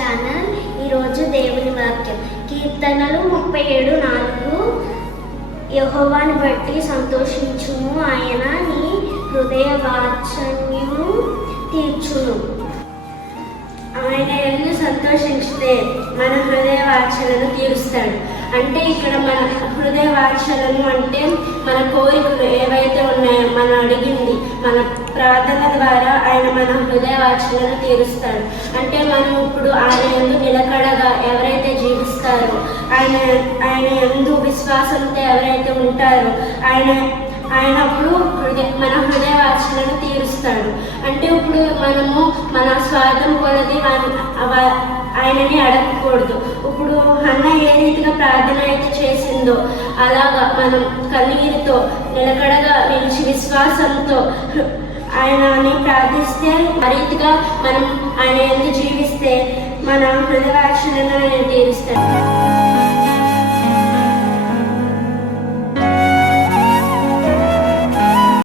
Channel. ఈరోజు దేవుని వాక్యం కీర్తనలు 37:4. యెహోవాను బట్టి సంతోషించుము, ఆయన నీ హృదయ వాత్సల్యము తీర్చును. ఆయన ఎందుకు సంతోషించితే మన హృదయ వాంఛలను తీరుస్తాడు. అంటే ఇక్కడ మన హృదయ వాంఛలను అంటే మన కోరికలు ఏవైతే ఉన్నాయో మనం అడిగింది మన ప్రార్థన ద్వారా ఆయన మన హృదయ వాంఛలను తీరుస్తాడు. అంటే మనం ఇప్పుడు ఆయన యందు నిలకడగా ఎవరైతే జీవిస్తారో, ఆయన యందు విశ్వాసంతో ఎవరైతే ఉంటారో ఆయన అప్పుడు మన హృదయ వాంఛలను తీరుస్తాడు. అంటే ఇప్పుడు మనము మన స్వార్థం కొలది ఆయనని అడగకూడదు. ఇప్పుడు హన్న ఏ రీతిగా ప్రార్థన అయితే చేసిందో అలాగా మనం కన్నీరుతో నిలకడగా నిలిచి విశ్వాసంతో ఆయనని ప్రార్థిస్తే, ఆ రీతిగా మనం ఆయన యందు జీవిస్తే మన హృదయ వాంఛలను ఆయన తీరుస్తాడు.